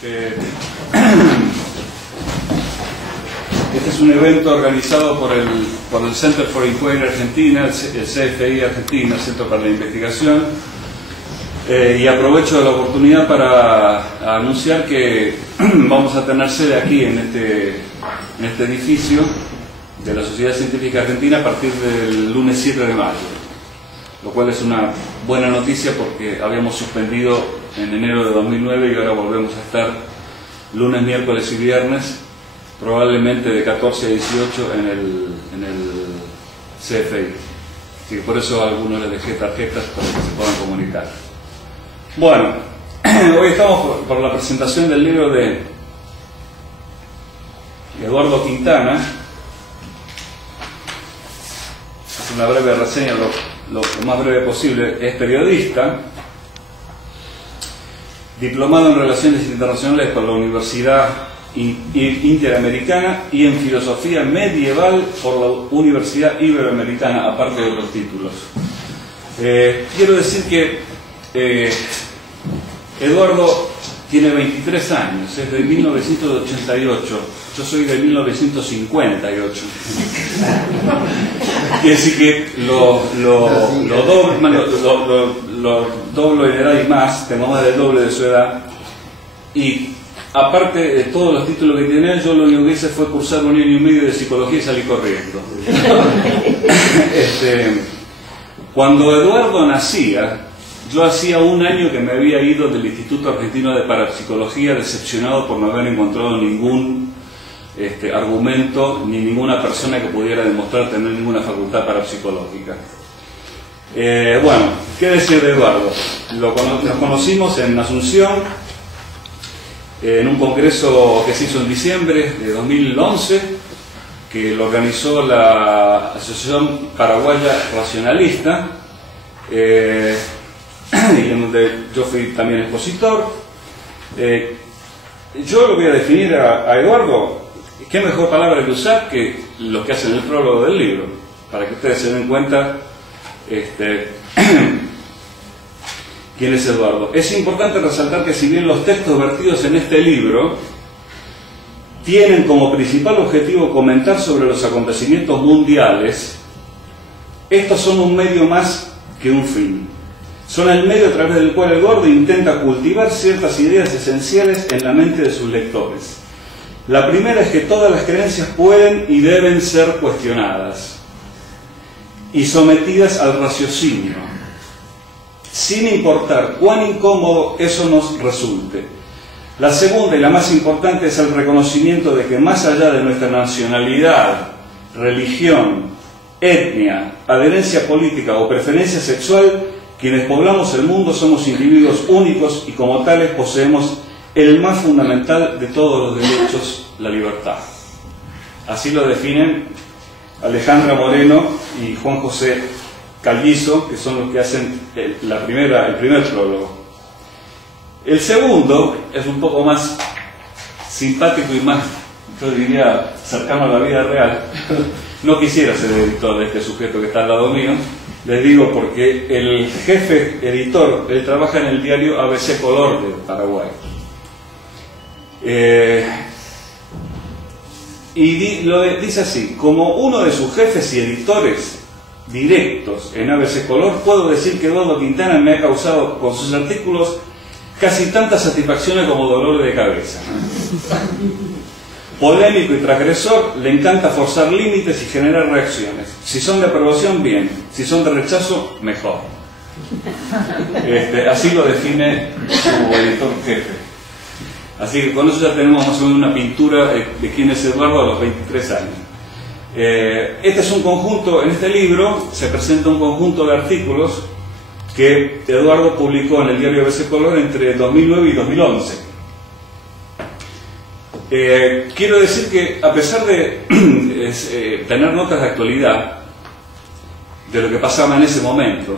Este es un evento organizado por el Center for Inquiry Argentina, el CFI Argentina, el Centro para la Investigación, y aprovecho la oportunidad para anunciar que vamos a tener sede aquí en este edificio de la Sociedad Científica Argentina a partir del lunes 7 de mayo, lo cual es una buena noticia porque habíamos suspendido en enero de 2009 y ahora volvemos a estar lunes, miércoles y viernes, probablemente de 14 a 18 en el CFI. Así que por eso a algunos les dejé tarjetas para que se puedan comunicar. Bueno, hoy estamos por la presentación del libro de Eduardo Quintana. Es una breve reseña, lo más breve posible. Es periodista, diplomado en Relaciones Internacionales por la Universidad Interamericana y en Filosofía Medieval por la Universidad Iberoamericana, aparte de otros títulos. Quiero decir que Eduardo tiene 23 años, es de 1988, yo soy de 1958. Quiere decir que lo doblo en edad y más, tengo más del doble de su edad, y aparte de todos los títulos que tiene, yo lo único que hice fue cursar un año y medio de psicología y salí corriendo. Cuando Eduardo nacía, yo hacía un año que me había ido del Instituto Argentino de Parapsicología, decepcionado por no haber encontrado ningún argumento ni ninguna persona que pudiera demostrar tener ninguna facultad parapsicológica. Bueno, ¿qué decir de Eduardo? Nos conocimos en Asunción, en un congreso que se hizo en diciembre de 2011, que lo organizó la Asociación Paraguaya Racionalista, y en donde yo fui también expositor. Yo lo voy a definir a Eduardo, qué mejor palabra que usar que lo que hace en el prólogo del libro, para que ustedes se den cuenta quién es Eduardo. Es importante resaltar que si bien los textos vertidos en este libro tienen como principal objetivo comentar sobre los acontecimientos mundiales, estos son un medio más que un fin. Son el medio a través del cual Eduardo intenta cultivar ciertas ideas esenciales en la mente de sus lectores. La primera es que todas las creencias pueden y deben ser cuestionadas y sometidas al raciocinio, sin importar cuán incómodo eso nos resulte. La segunda y la más importante es el reconocimiento de que más allá de nuestra nacionalidad, religión, etnia, adherencia política o preferencia sexual, quienes poblamos el mundo somos individuos únicos y como tales poseemos el más fundamental de todos los derechos, la libertad. Así lo definen Alejandra Moreno y Juan José Calvizo, que son los que hacen el primer prólogo. El segundo es un poco más simpático y más, yo diría, cercano a la vida real. No quisiera ser editor de este sujeto que está al lado mío. Les digo porque el jefe editor, él trabaja en el diario ABC Color de Paraguay. Dice así: como uno de sus jefes y editores directos en ABC Color, puedo decir que Eduardo Quintana me ha causado con sus artículos casi tantas satisfacciones como dolor de cabeza. Polémico y transgresor, le encanta forzar límites y generar reacciones. Si son de aprobación, bien. Si son de rechazo, mejor. Así lo define su editor jefe. Así que con eso ya tenemos más o menos una pintura de quién es Eduardo a los 23 años. Este es un conjunto, en este libro se presenta un conjunto de artículos que Eduardo publicó en el diario ABC Color entre 2009 y 2011. Quiero decir que a pesar de tener notas de actualidad de lo que pasaba en ese momento,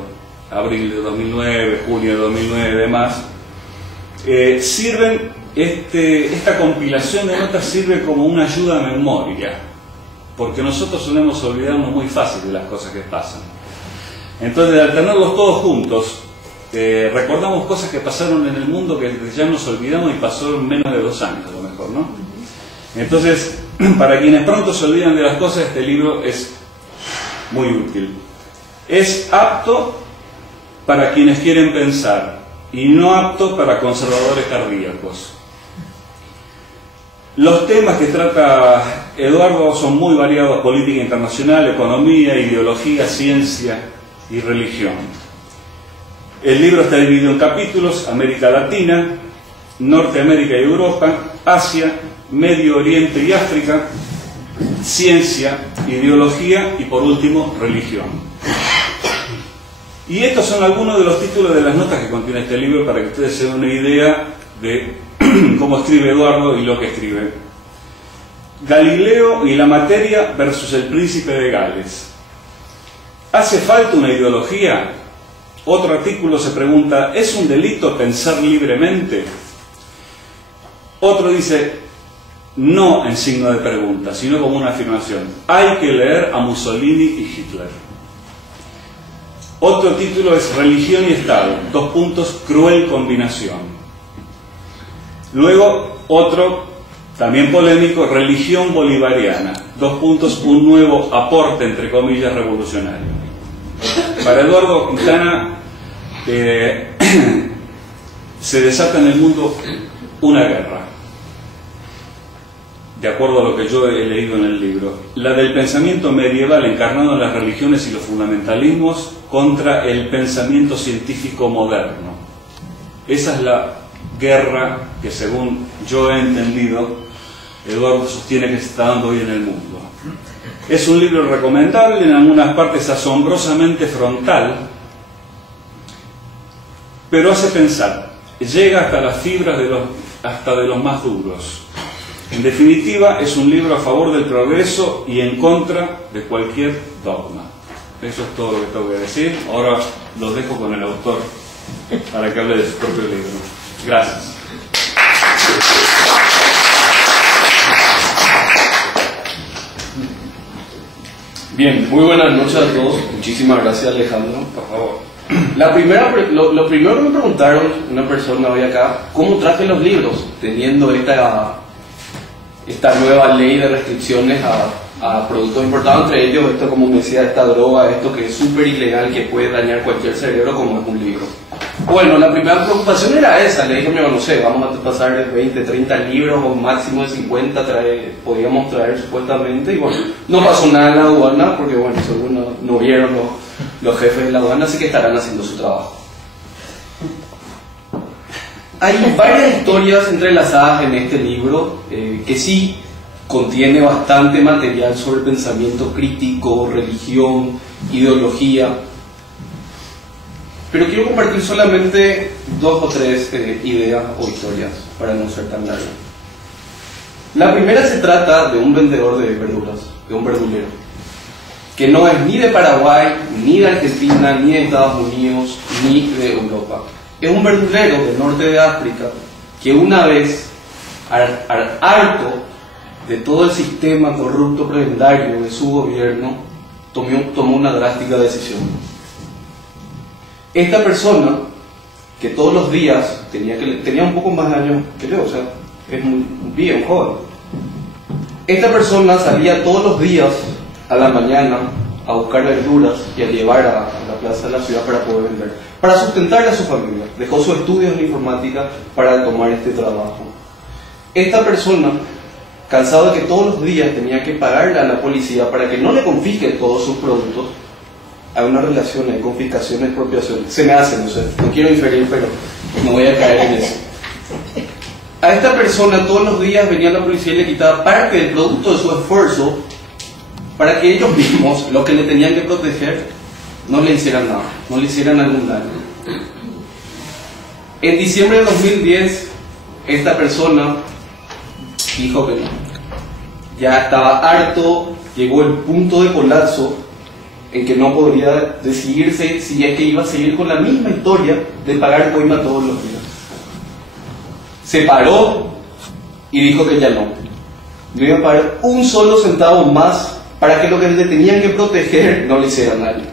abril de 2009, junio de 2009 y demás, esta compilación de notas sirve como una ayuda a memoria, porque nosotros solemos olvidarnos muy fácil de las cosas que pasan. Entonces, al tenerlos todos juntos, recordamos cosas que pasaron en el mundo que ya nos olvidamos y pasó en menos de 2 años a lo mejor, ¿no? Entonces, para quienes pronto se olvidan de las cosas, este libro es muy útil. Es apto para quienes quieren pensar y no apto para conservadores cardíacos. Los temas que trata Eduardo son muy variados: política internacional, economía, ideología, ciencia y religión. El libro está dividido en capítulos: América Latina, Norteamérica y Europa, Asia, Medio Oriente y África, ciencia, ideología y por último religión. Y estos son algunos de los títulos de las notas que contiene este libro para que ustedes se den una idea de cómo escribe Eduardo y lo que escribe. Galileo y la materia versus el príncipe de Gales. ¿Hace falta una ideología? Otro artículo se pregunta: ¿es un delito pensar libremente? Otro dice: no en signo de pregunta, sino como una afirmación: hay que leer a Mussolini y Hitler. Otro título es Religión y Estado, : cruel combinación. Luego otro, también polémico, Religión bolivariana, : un nuevo aporte, entre comillas, revolucionario. Para Eduardo Quintana se desata en el mundo una guerra, de acuerdo a lo que yo he leído en el libro, la del pensamiento medieval encarnado en las religiones y los fundamentalismos contra el pensamiento científico moderno. Esa es la guerra que, según yo he entendido, Eduardo sostiene que se está dando hoy en el mundo. Es un libro recomendable, en algunas partes asombrosamente frontal, pero hace pensar, llega hasta las fibras hasta de los más duros. En definitiva, es un libro a favor del progreso y en contra de cualquier dogma. Eso es todo lo que tengo que decir. Ahora los dejo con el autor para que hable de su propio libro. Gracias. Bien, muy buenas noches a todos. Muchísimas gracias, Alejandro. Por favor. Lo primero que me preguntaron una persona hoy acá: ¿cómo traje los libros teniendo esta nueva ley de restricciones a productos importados, entre ellos esto, como me decía, esta droga, esto que es súper ilegal, que puede dañar cualquier cerebro, como es un libro? Bueno, la primera preocupación era esa. Le dije, no sé, vamos a pasar de 20, 30 libros o máximo de 50 podíamos traer supuestamente, y bueno, no pasó nada en la aduana, porque bueno, según no vieron los jefes de la aduana, así que estarán haciendo su trabajo. Hay varias historias entrelazadas en este libro que sí contiene bastante material sobre pensamiento crítico, religión, ideología, pero quiero compartir solamente 2 o 3 ideas o historias para no ser tan largo. La primera se trata de un vendedor de verduras, de un verdulero, que no es ni de Paraguay, ni de Argentina, ni de Estados Unidos, ni de Europa. Es un verdulero del norte de África que, una vez harto de todo el sistema corrupto prebendario de su gobierno, tomó una drástica decisión. Esta persona, que todos los días tenía un poco más de años que yo, o sea, es un joven. Esta persona salía todos los días a la mañana a buscar verduras y a llevar a la plaza de la ciudad para poder vender, para sustentar a su familia. Dejó sus estudios en informática para tomar este trabajo. Esta persona, cansado de que todos los días tenía que pagarle a la policía para que no le confisque todos sus productos, hay una relación de confiscación y expropiación. Se me hace, no sé, no quiero inferir, pero no voy a caer en eso. A esta persona todos los días venía la policía y le quitaba parte del producto de su esfuerzo para que ellos mismos, los que le tenían que proteger, no le hicieran nada, no le hicieran algún daño. En diciembre de 2010, esta persona dijo que no. Ya estaba harto, llegó el punto de colapso en que no podría decidirse si es que iba a seguir con la misma historia de pagar coima todos los días. Se paró y dijo que ya no iba a pagar un solo centavo más para que lo que le tenían que proteger no le hicieran daño.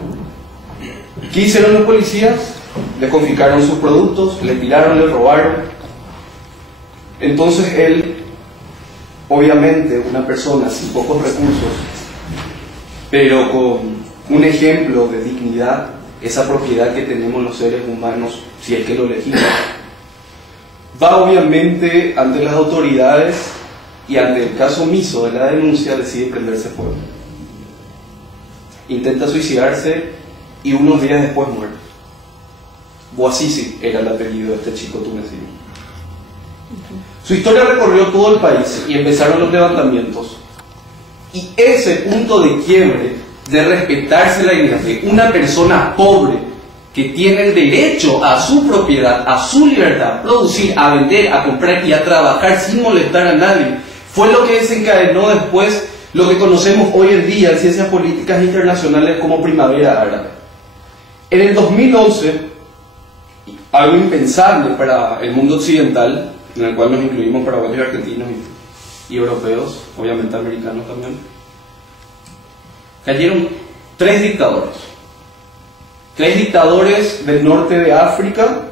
¿Qué hicieron los policías? le confiscaron sus productos, le tiraron, le robaron. Entonces él, obviamente una persona sin pocos recursos, pero con un ejemplo de dignidad, esa propiedad que tenemos los seres humanos, si es que lo elegimos, va obviamente ante las autoridades y ante el caso omiso de la denuncia decide prenderse fuego. Intenta suicidarse y unos días después muere. Bouazizi era el apellido de este chico tunecino. Su historia recorrió todo el país y empezaron los levantamientos. Y ese punto de quiebre de respetarse la dignidad de una persona pobre que tiene el derecho a su propiedad, a su libertad, a producir, a vender, a comprar y a trabajar sin molestar a nadie, fue lo que desencadenó después lo que conocemos hoy en día en ciencias políticas internacionales como primavera árabe. En el 2011, algo impensable para el mundo occidental, en el cual nos incluimos paraguayos, argentinos y europeos, obviamente americanos también, cayeron tres dictadores. Tres dictadores del norte de África,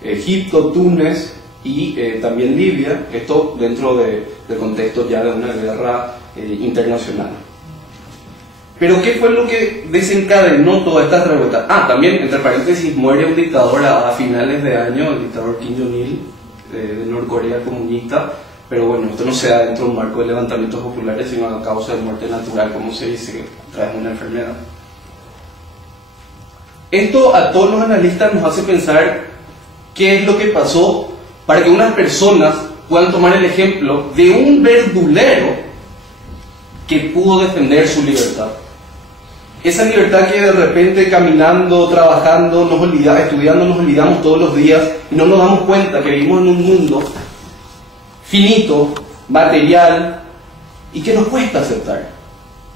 Egipto, Túnez y también Libia, esto dentro del contexto ya de una guerra internacional. Pero ¿qué fue lo que desencadenó toda esta revuelta? También, entre paréntesis, muere un dictador a finales de año, el dictador Kim Jong-il, de Norcorea comunista, pero bueno, esto no se da dentro de un marco de levantamientos populares, sino a causa de muerte natural, como se dice, a través de una enfermedad. Esto a todos los analistas nos hace pensar qué es lo que pasó para que unas personas puedan tomar el ejemplo de un verdulero que pudo defender su libertad. Esa libertad que de repente caminando, trabajando, estudiando, nos olvidamos todos los días y no nos damos cuenta que vivimos en un mundo finito, material y que nos cuesta aceptar.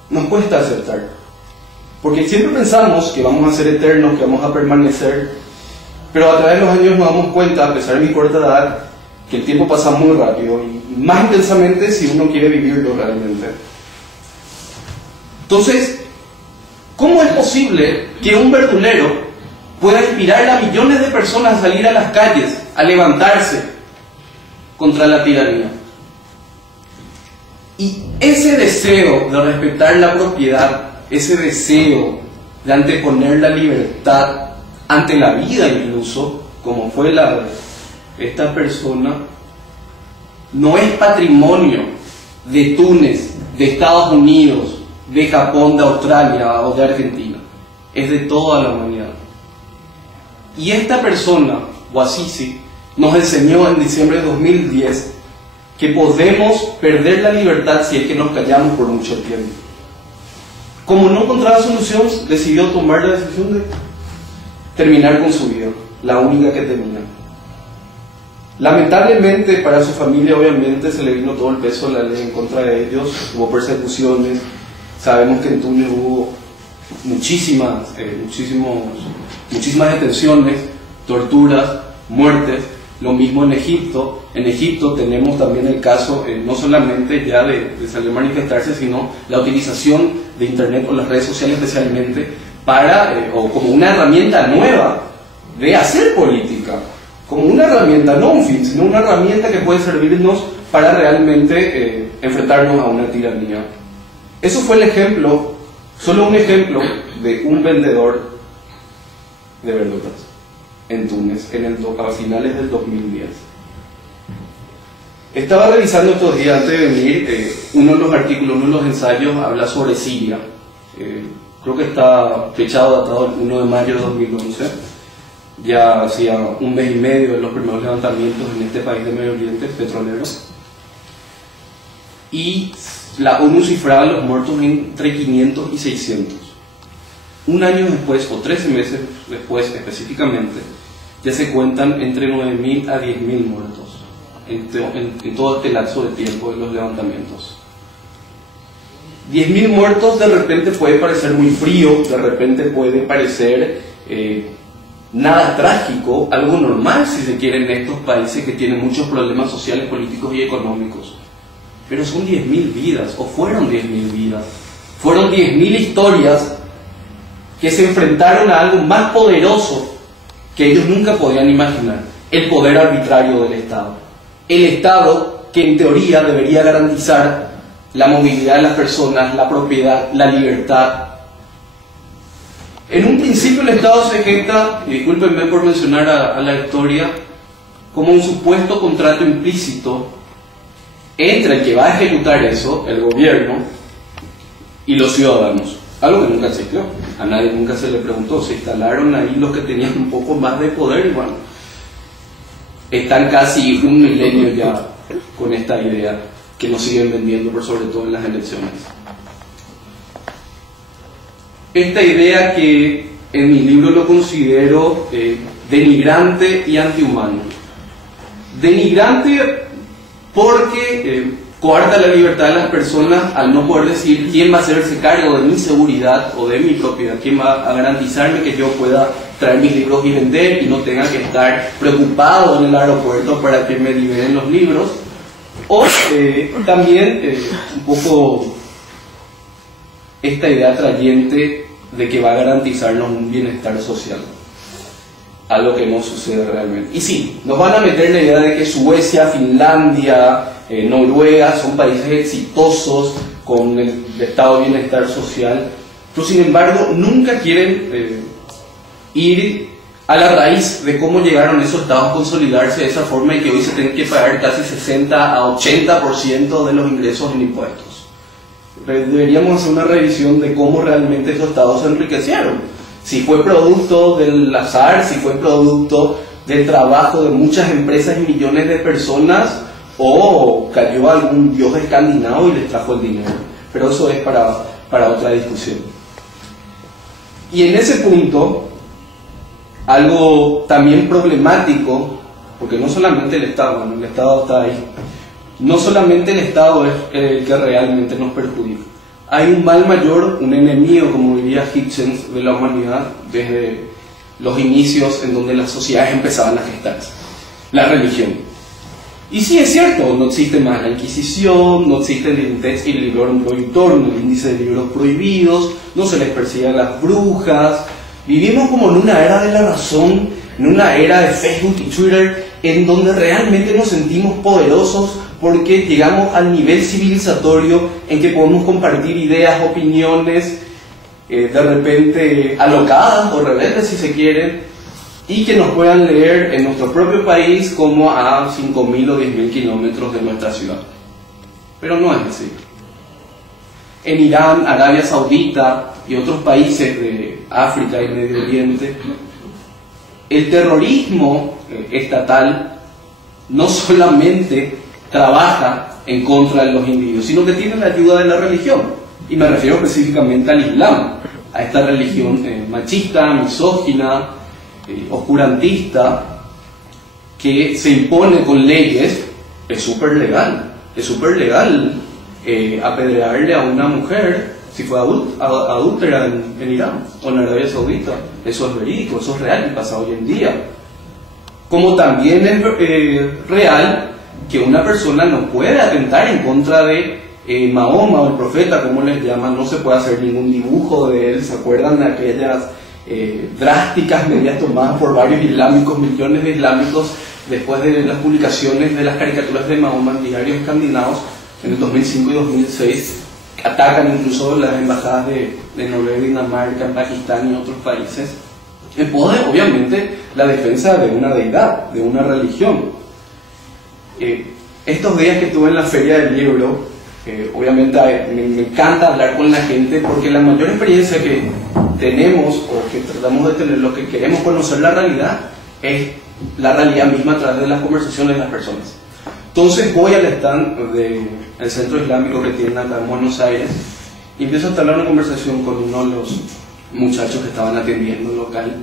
Nos cuesta aceptar. Porque siempre pensamos que vamos a ser eternos, que vamos a permanecer, pero a través de los años nos damos cuenta, a pesar de mi corta edad, que el tiempo pasa muy rápido y más intensamente si uno quiere vivirlo realmente. Entonces, ¿cómo es posible que un verdulero pueda inspirar a millones de personas a salir a las calles, a levantarse contra la tiranía? Y ese deseo de respetar la propiedad, ese deseo de anteponer la libertad ante la vida incluso, como fue la de esta persona, no es patrimonio de Túnez, de Estados Unidos, de Japón, de Australia o de Argentina, es de toda la humanidad. Y esta persona, Bouazizi, nos enseñó en diciembre de 2010 que podemos perder la libertad si es que nos callamos por mucho tiempo. Como no encontraba solución, decidió tomar la decisión de terminar con su vida, la única que tenía. Lamentablemente para su familia obviamente se le vino todo el peso de la ley en contra de ellos, hubo persecuciones, sabemos que en Túnez hubo muchísimas detenciones, torturas, muertes, lo mismo en Egipto. En Egipto tenemos también el caso, no solamente ya de salir a manifestarse, sino la utilización de Internet o las redes sociales especialmente para, o como una herramienta nueva de hacer política, como una herramienta, no un fin, sino una herramienta que puede servirnos para realmente enfrentarnos a una tiranía. Eso fue el ejemplo, solo un ejemplo de un vendedor de verduras en Túnez a finales del 2010. Estaba revisando estos días antes de venir uno de los artículos, uno de los ensayos habla sobre Siria. Creo que está fechado, datado el 1 de mayo de 2011. Ya hacía un mes y medio de los primeros levantamientos en este país de Medio Oriente petrolero. Y la ONU cifraba los muertos entre 500 y 600. Un año después, o 13 meses después específicamente, ya se cuentan entre 9.000 a 10.000 muertos en todo este lapso de tiempo de los levantamientos. 10.000 muertos de repente puede parecer muy frío, de repente puede parecer nada trágico, algo normal si se quiere en estos países que tienen muchos problemas sociales, políticos y económicos. Pero son 10.000 vidas, o fueron 10.000 vidas, fueron 10.000 historias que se enfrentaron a algo más poderoso que ellos nunca podían imaginar: el poder arbitrario del Estado. El Estado que en teoría debería garantizar la movilidad de las personas, la propiedad, la libertad. En un principio el Estado se gesta, y discúlpenme por mencionar a la historia, como un supuesto contrato implícito entre el que va a ejecutar eso, el gobierno, y los ciudadanos. Algo que nunca existió. A nadie nunca se le preguntó. Se instalaron ahí los que tenían un poco más de poder y bueno, están casi un milenio ya con esta idea que nos siguen vendiendo, por sobre todo en las elecciones. Esta idea que en mi libro lo considero denigrante y antihumano. Denigrante porque coarta la libertad de las personas al no poder decir quién va a hacerse cargo de mi seguridad o de mi propiedad, quién va a garantizarme que yo pueda traer mis libros y vender y no tenga que estar preocupado en el aeropuerto para que me liberen los libros. O también un poco esta idea atrayente de que va a garantizarnos un bienestar social, algo que no sucede realmente. Y sí, nos van a meter la idea de que Suecia, Finlandia, Noruega son países exitosos con el estado de bienestar social, pero sin embargo nunca quieren ir a la raíz de cómo llegaron esos estados a consolidarse de esa forma y que hoy se tienen que pagar casi 60 a 80% de los ingresos en impuestos. Deberíamos hacer una revisión de cómo realmente esos estados se enriquecieron. Si fue producto del azar, si fue producto del trabajo de muchas empresas y millones de personas, o cayó algún dios escandinavo y les trajo el dinero. Pero eso es para otra discusión. Y en ese punto, algo también problemático, porque no solamente el Estado, bueno, el Estado está ahí, no solamente el Estado es el que realmente nos perjudica. Hay un mal mayor, un enemigo, como diría Hitchens, de la humanidad desde los inicios en donde las sociedades empezaban a gestarse: la religión. Y sí, es cierto, no existe más la Inquisición, no existe el Index Librorum Prohibitorum, el índice de libros prohibidos, no se les persigue a las brujas. Vivimos como en una era de la razón, en una era de Facebook y Twitter, en donde realmente nos sentimos poderosos porque llegamos al nivel civilizatorio en que podemos compartir ideas, opiniones, de repente alocadas o rebeldes si se quieren, y que nos puedan leer en nuestro propio país como a 5.000 o 10.000 kilómetros de nuestra ciudad. Pero no es así. En Irán, Arabia Saudita y otros países de África y Medio Oriente, el terrorismo estatal no solamente trabaja en contra de los individuos, sino que tiene la ayuda de la religión. Y me refiero específicamente al Islam, a esta religión machista, misógina, oscurantista, que se impone con leyes. Es súper legal apedrearle a una mujer si fue adúltera en Irán o en Arabia Saudita. Eso es verídico, eso es real y pasa hoy en día. Como también es real que una persona no puede atentar en contra de Mahoma o el profeta, como les llaman. No se puede hacer ningún dibujo de él. ¿Se acuerdan de aquellas drásticas medidas tomadas por varios islámicos, millones de islámicos, después de las publicaciones de las caricaturas de Mahoma en diarios escandinavos en el 2005 y 2006? Atacan incluso las embajadas de Noruega, Dinamarca, en Pakistán y otros países, en pos de, obviamente, la defensa de una deidad, de una religión. Estos días que estuve en la Feria del Libro, obviamente me encanta hablar con la gente, porque la mayor experiencia que tenemos o que tratamos de tener, lo que queremos conocer la realidad, es la realidad misma a través de las conversaciones de las personas. Entonces voy al stand del centro islámico que tienen acá en Buenos Aires y empiezo a entablar una conversación con uno de los muchachos que estaban atendiendo el local.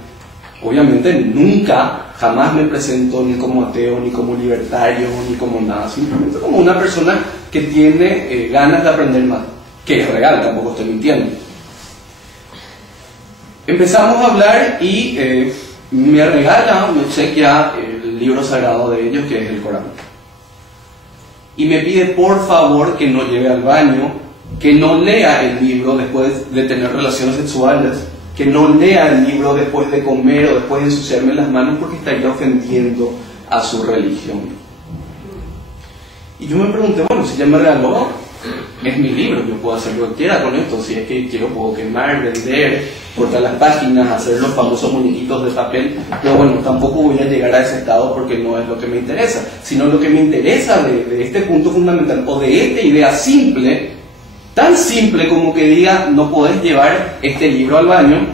Obviamente nunca, jamás me presento ni como ateo, ni como libertario, ni como nada, simplemente como una persona que tiene ganas de aprender más, que es real, tampoco estoy mintiendo. Empezamos a hablar y me regala, me obsequia el libro sagrado de ellos, que es el Corán. Y me pide por favor que no lleve al baño, que no lea el libro después de tener relaciones sexuales que no lea el libro después de comer o después de ensuciarme las manos porque estaría ofendiendo a su religión. Y yo me pregunté, bueno, si ya me regaló, es mi libro, yo puedo hacer lo que quiera con esto, si es que quiero puedo quemar, vender, cortar las páginas, hacer los famosos muñequitos de papel, pero bueno, tampoco voy a llegar a ese estado porque no es lo que me interesa, sino lo que me interesa de este punto fundamental, o de esta idea simple, tan simple como que diga, no podés llevar este libro al baño,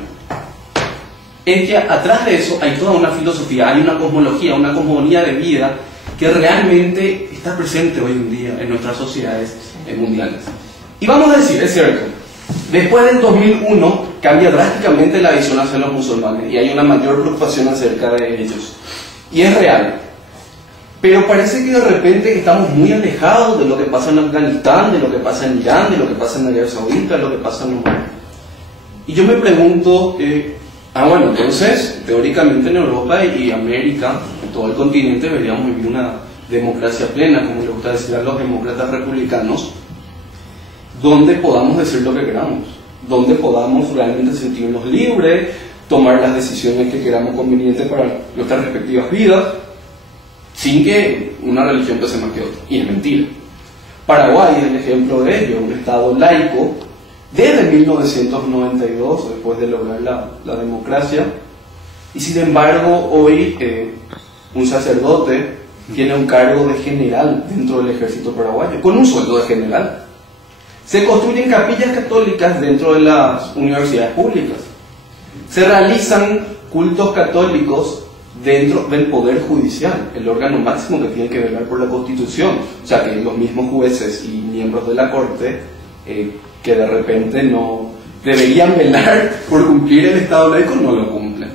es que atrás de eso hay toda una filosofía, hay una cosmología, una cosmogonía de vida que realmente está presente hoy en día en nuestras sociedades mundiales. Y vamos a decir, es cierto, después del 2001 cambia drásticamente la visión hacia los musulmanes y hay una mayor preocupación acerca de ellos. Y es real. Pero parece que de repente estamos muy alejados de lo que pasa en Afganistán, de lo que pasa en Irán, de lo que pasa en Arabia Saudita, de lo que pasa en Oman. Y yo me pregunto, bueno, entonces, teóricamente en Europa y América, en todo el continente, deberíamos vivir una democracia plena, como le gusta decir a los demócratas republicanos, donde podamos decir lo que queramos, donde podamos realmente sentirnos libres, tomar las decisiones que queramos convenientes para nuestras respectivas vidas, sin que una religión pese más que otra. Y es mentira. Paraguay es el ejemplo de ello, un estado laico desde 1992, después de lograr la democracia, y sin embargo hoy un sacerdote tiene un cargo de general dentro del ejército paraguayo, con un sueldo de general. Se construyen capillas católicas dentro de las universidades públicas. Se realizan cultos católicos dentro del Poder Judicial, el órgano máximo que tiene que velar por la Constitución. O sea, que los mismos jueces y miembros de la Corte, que de repente no deberían velar por cumplir el Estado laico, no lo cumplen.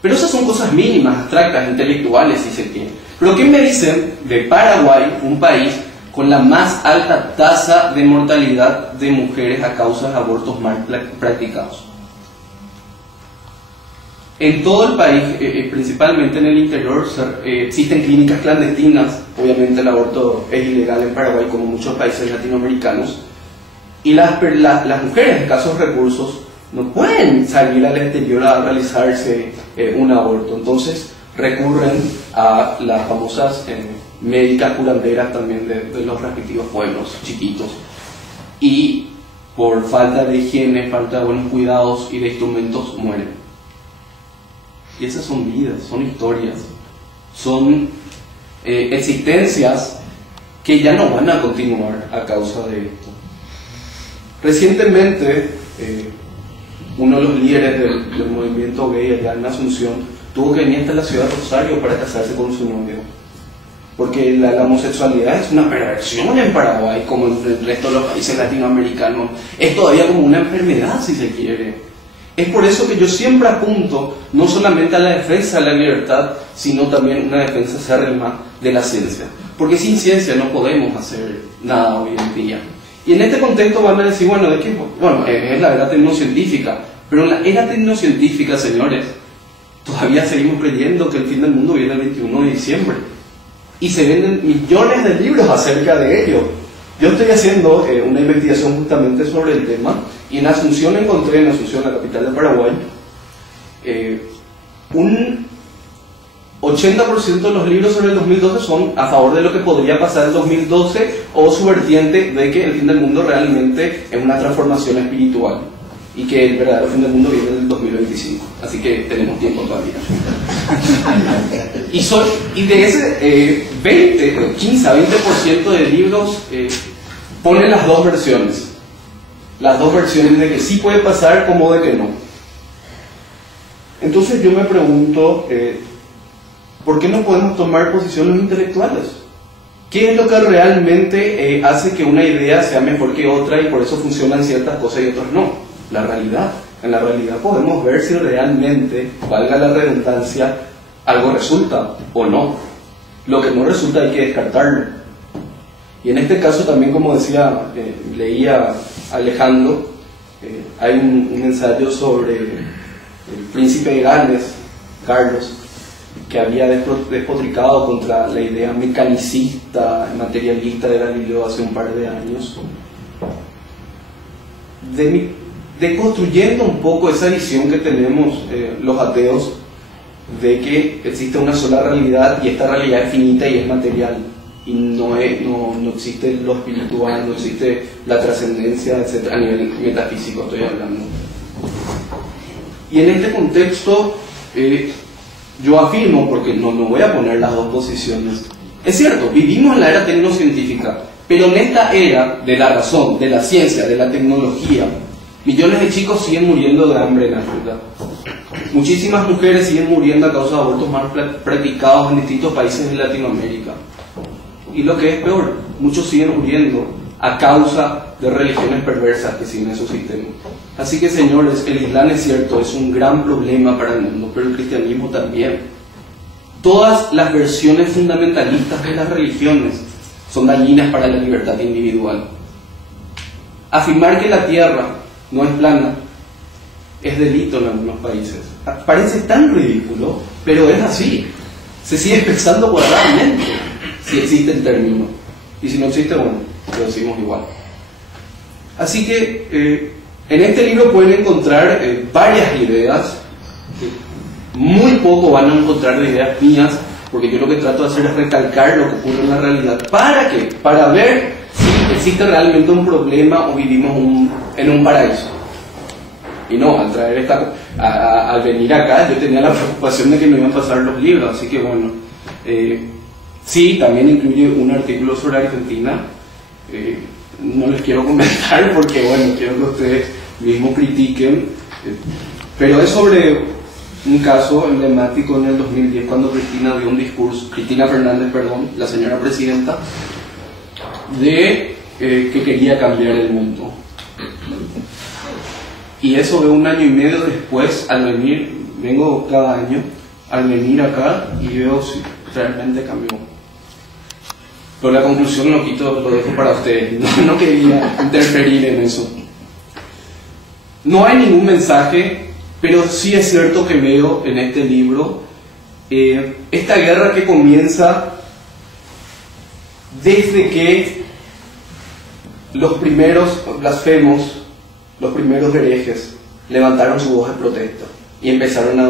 Pero esas son cosas mínimas, abstractas, intelectuales, si se quiere. Pero ¿qué me dicen de Paraguay, un país con la más alta tasa de mortalidad de mujeres a causa de abortos mal practicados? En todo el país, principalmente en el interior, existen clínicas clandestinas. Obviamente el aborto es ilegal en Paraguay, como en muchos países latinoamericanos. Y las mujeres de escasos recursos no pueden salir al exterior a realizarse un aborto. Entonces recurren a las famosas médicas curanderas también de los respectivos pueblos chiquitos. Y por falta de higiene, falta de buenos cuidados y de instrumentos, mueren. Y esas son vidas, son historias, son existencias que ya no van a continuar a causa de esto. Recientemente, uno de los líderes del movimiento gay allá en Asunción tuvo que venir hasta la ciudad de Rosario para casarse con su novio, porque la homosexualidad es una perversión en Paraguay, como en el resto de los países latinoamericanos. Es todavía como una enfermedad, si se quiere. Es por eso que yo siempre apunto no solamente a la defensa de la libertad, sino también una defensa acérrima de la ciencia, porque sin ciencia no podemos hacer nada hoy en día. Y en este contexto van a decir, bueno, ¿de qué? Bueno, es la era tecnocientífica, pero en la era tecnocientífica, señores, todavía seguimos creyendo que el fin del mundo viene el 21 de diciembre. Y se venden millones de libros acerca de ello. Yo estoy haciendo una investigación justamente sobre el tema, y en Asunción encontré, en Asunción, la capital de Paraguay, un 80% de los libros sobre el 2012 son a favor de lo que podría pasar el 2012, o su vertiente de que el fin del mundo realmente es una transformación espiritual y que el verdadero fin del mundo viene en el 2025. Así que tenemos tiempo todavía. Y de ese 15 a 20% de libros ponen las dos versiones. Las dos versiones de que sí puede pasar como de que no. Entonces yo me pregunto, ¿por qué no podemos tomar posiciones intelectuales? ¿Qué es lo que realmente hace que una idea sea mejor que otra y por eso funcionan ciertas cosas y otras no? La realidad. En la realidad podemos ver si realmente, valga la redundancia, algo resulta o no. Lo que no resulta hay que descartarlo. Y en este caso también, como decía, leía Alejandro, hay un ensayo sobre el príncipe de Gales, Carlos, que había despotricado contra la idea mecanicista, materialista de Galileo hace un par de años. deconstruyendo un poco esa visión que tenemos los ateos de que existe una sola realidad y esta realidad es finita y es material y no existe lo espiritual, no existe la trascendencia, etc. A nivel metafísico estoy hablando. Y en este contexto yo afirmo, porque no voy a poner las dos posiciones, es cierto, vivimos en la era tecnocientífica, pero en esta era de la razón, de la ciencia, de la tecnología, millones de chicos siguen muriendo de hambre en África. Muchísimas mujeres siguen muriendo a causa de abortos mal practicados en distintos países de Latinoamérica. Y lo que es peor, muchos siguen muriendo a causa de religiones perversas que siguen esos sistemas. Así que, señores, el Islam es cierto, es un gran problema para el mundo, pero el cristianismo también. Todas las versiones fundamentalistas de las religiones son dañinas para la libertad individual. Afirmar que la tierra no es plana es delito en algunos países. Parece tan ridículo, pero es así. Se sigue pensando cuadradamente si existe el término. Y si no existe, bueno, lo decimos igual. Así que en este libro pueden encontrar varias ideas. Muy poco van a encontrar de ideas mías, porque yo lo que trato de hacer es recalcar lo que ocurre en la realidad. ¿Para qué? Para ver si existe realmente un problema o vivimos en un paraíso. Y no, al venir acá yo tenía la preocupación de que me iban a pasar los libros, así que bueno, sí, también incluye un artículo sobre Argentina. No les quiero comentar porque bueno, quiero que ustedes mismos critiquen, pero es sobre un caso emblemático en el 2010 cuando Cristina dio un discurso, Cristina Fernández, perdón, la señora presidenta, de que quería cambiar el mundo. Y eso de un año y medio después, al venir, vengo cada año, al venir acá y veo si realmente cambió. Pero la conclusión lo dejo para ustedes, no quería interferir en eso. No hay ningún mensaje, pero sí es cierto que veo en este libro esta guerra que comienza desde que los primeros blasfemos, los primeros herejes, levantaron su voz de protesta y empezaron a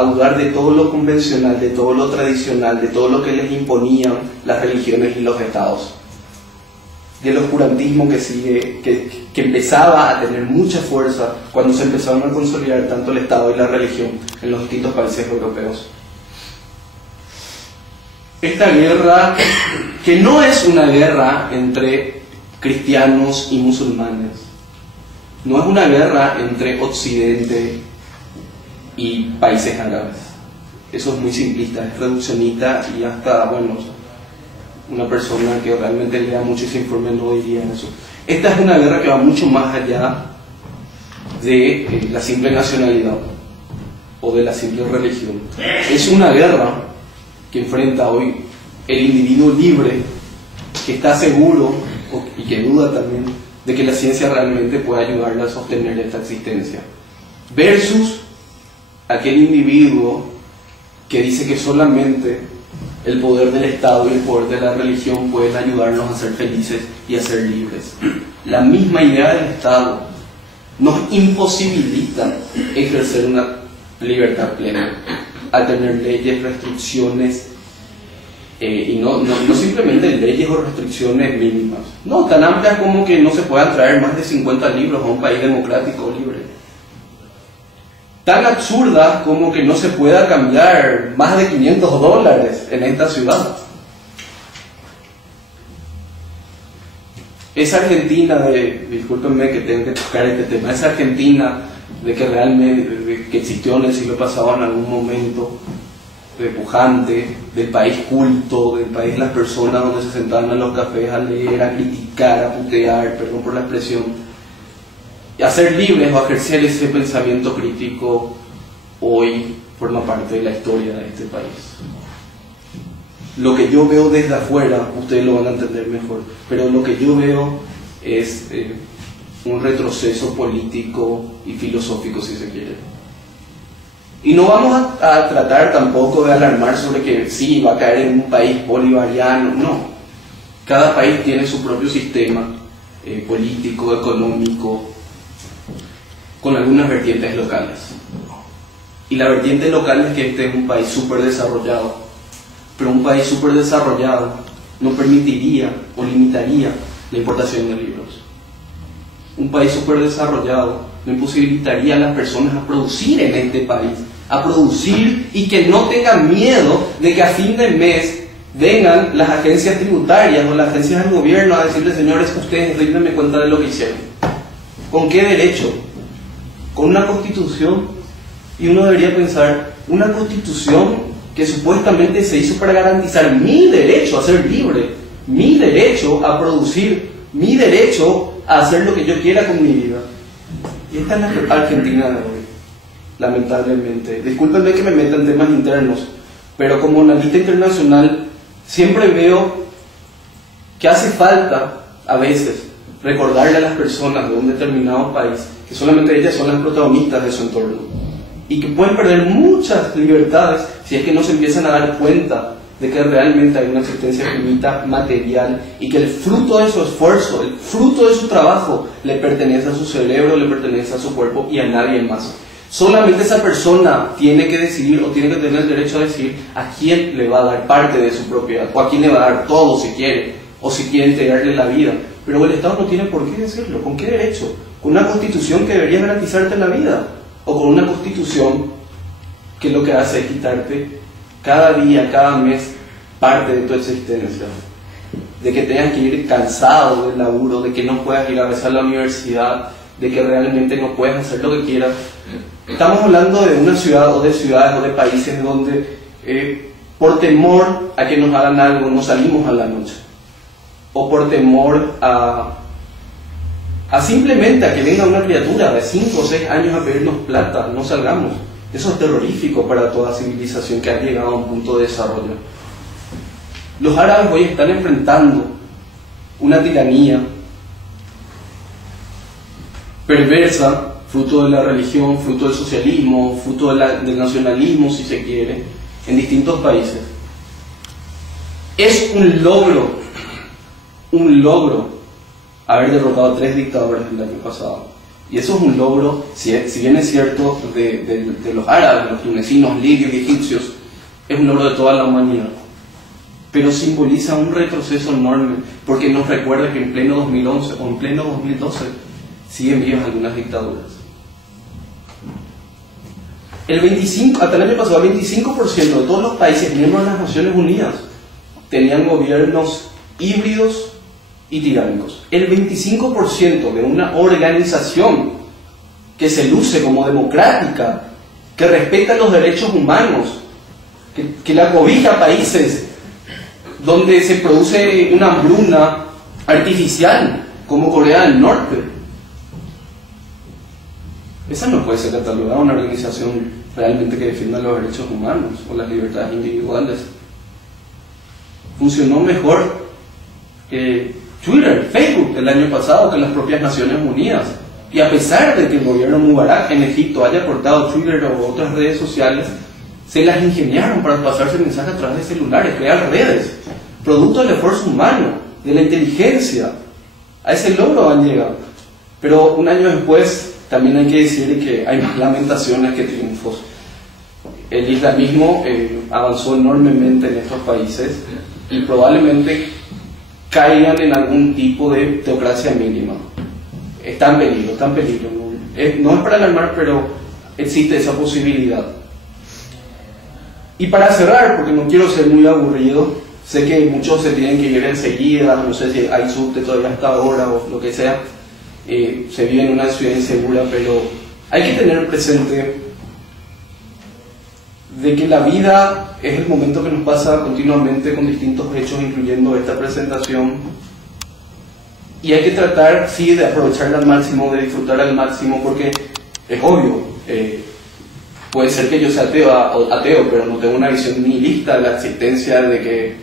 dudar de todo lo convencional, de todo lo tradicional, de todo lo que les imponían las religiones y los estados, del oscurantismo que empezaba a tener mucha fuerza cuando se empezaron a consolidar tanto el Estado y la religión en los distintos países europeos. Esta guerra, que no es una guerra entre cristianos y musulmanes, no es una guerra entre Occidente y países árabes. Eso es muy simplista, es reduccionista y hasta, bueno, una persona que realmente lea mucho ese informe no diría eso. Esta es una guerra que va mucho más allá de la simple nacionalidad o de la simple religión. Es una guerra que enfrenta hoy el individuo libre, que está seguro y que duda también de que la ciencia realmente puede ayudarle a sostener esta existencia, versus aquel individuo que dice que solamente el poder del Estado y el poder de la religión pueden ayudarnos a ser felices y a ser libres. La misma idea del Estado nos imposibilita ejercer una libertad plena, a tener leyes, restricciones, y no simplemente leyes o restricciones mínimas, no tan amplias como que no se puedan traer más de 50 libros a un país democrático libre, tan absurda como que no se pueda cambiar más de $500 en esta ciudad. Esa Argentina discúlpenme que tengo que tocar este tema, esa Argentina de que realmente que existió en el siglo pasado en algún momento, de pujante, del país culto, del país de las personas donde se sentaban en los cafés a leer, a criticar, a putear, perdón por la expresión, y a ser libres o a ejercer ese pensamiento crítico, hoy forma parte de la historia de este país. Lo que yo veo desde afuera, ustedes lo van a entender mejor, pero lo que yo veo es un retroceso político y filosófico, si se quiere. Y no vamos a tratar tampoco de alarmar sobre que sí, va a caer en un país bolivariano, no. Cada país tiene su propio sistema político, económico, con algunas vertientes locales. Y la vertiente local es que este es un país súper desarrollado, pero un país súper desarrollado no permitiría o limitaría la importación de libros. Un país súper desarrollado no imposibilitaría a las personas a producir en este país, a producir y que no tengan miedo de que a fin de mes vengan las agencias tributarias o las agencias del gobierno a decirles: señores, ustedes ríndenme cuenta de lo que hicieron. ¿Con qué derecho? Con una constitución. Y uno debería pensar, una constitución que supuestamente se hizo para garantizar mi derecho a ser libre, mi derecho a producir, mi derecho a hacer lo que yo quiera con mi vida. Y esta es la Argentina de hoy, lamentablemente. Discúlpenme que me meta en temas internos, pero como analista internacional siempre veo que hace falta a veces recordarle a las personas de un determinado país que solamente ellas son las protagonistas de su entorno y que pueden perder muchas libertades si es que no se empiezan a dar cuenta de que realmente hay una existencia finita material y que el fruto de su esfuerzo, el fruto de su trabajo le pertenece a su cerebro, le pertenece a su cuerpo y a nadie más. Solamente esa persona tiene que decidir o tiene que tener el derecho a decidir a quién le va a dar parte de su propiedad o a quién le va a dar todo si quiere o si quiere entregarle la vida. Pero el Estado no tiene por qué decirlo. ¿Con qué derecho? Con una constitución que debería garantizarte la vida o con una constitución que lo que hace es quitarte cada día, cada mes parte de tu existencia, de que tengas que ir cansado del laburo, de que no puedas ir a rezar a la universidad, de que realmente no puedes hacer lo que quieras. Estamos hablando de una ciudad o de ciudades o de países donde por temor a que nos hagan algo no salimos a la noche, o por temor a simplemente a que venga una criatura de 5 o 6 años a pedirnos plata, no salgamos. Eso es terrorífico para toda civilización que ha llegado a un punto de desarrollo. Los árabes hoy están enfrentando una tiranía perversa, fruto de la religión, fruto del socialismo, fruto del nacionalismo, si se quiere, en distintos países. Es un logro haber derrotado a 3 dictadores el año pasado. Y eso es un logro, si bien es cierto, de los árabes, los tunecinos, libios y egipcios, es un logro de toda la humanidad. Pero simboliza un retroceso enorme, porque nos recuerda que en pleno 2011 o en pleno 2012 siguen vivas algunas dictaduras. Hasta el año pasado, el 25% de todos los países miembros de las Naciones Unidas tenían gobiernos híbridos y tiránicos. El 25% de una organización que se luce como democrática, que respeta los derechos humanos, que la cobija a países donde se produce una hambruna artificial, como Corea del Norte. Esa no puede ser catalogada una organización realmente que defienda los derechos humanos o las libertades individuales. Funcionó mejor Twitter, Facebook el año pasado que las propias Naciones Unidas. Y a pesar de que el gobierno Mubarak en Egipto haya cortado Twitter o otras redes sociales, se las ingeniaron para pasarse mensajes a través de celulares, crear redes, producto del esfuerzo humano, de la inteligencia. A ese logro han llegado. Pero un año después también hay que decir que hay más lamentaciones que triunfos. El islamismo avanzó enormemente en estos países y probablemente caigan en algún tipo de teocracia mínima. Está en peligro. No es para alarmar, pero existe esa posibilidad. Y para cerrar, porque no quiero ser muy aburrido, sé que muchos se tienen que ir enseguida, no sé si hay subte todavía hasta ahora o lo que sea, se vive en una ciudad insegura, pero hay que tener presente de que la vida es el momento que nos pasa continuamente con distintos hechos, incluyendo esta presentación, y hay que tratar, sí, de aprovecharla al máximo, de disfrutar al máximo, porque es obvio, puede ser que yo sea ateo, pero no tengo una visión nihilista de la existencia de que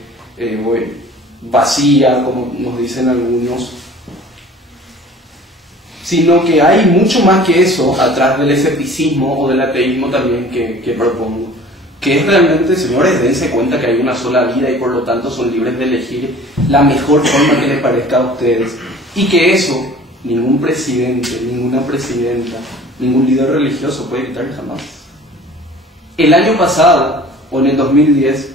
vacía, como nos dicen algunos, sino que hay mucho más que eso atrás del escepticismo o del ateísmo también que propongo, que es realmente, señores, dense cuenta que hay una sola vida y por lo tanto son libres de elegir la mejor forma que les parezca a ustedes, y que eso ningún presidente, ninguna presidenta, ningún líder religioso puede quitarle jamás. El año pasado, o en el 2010,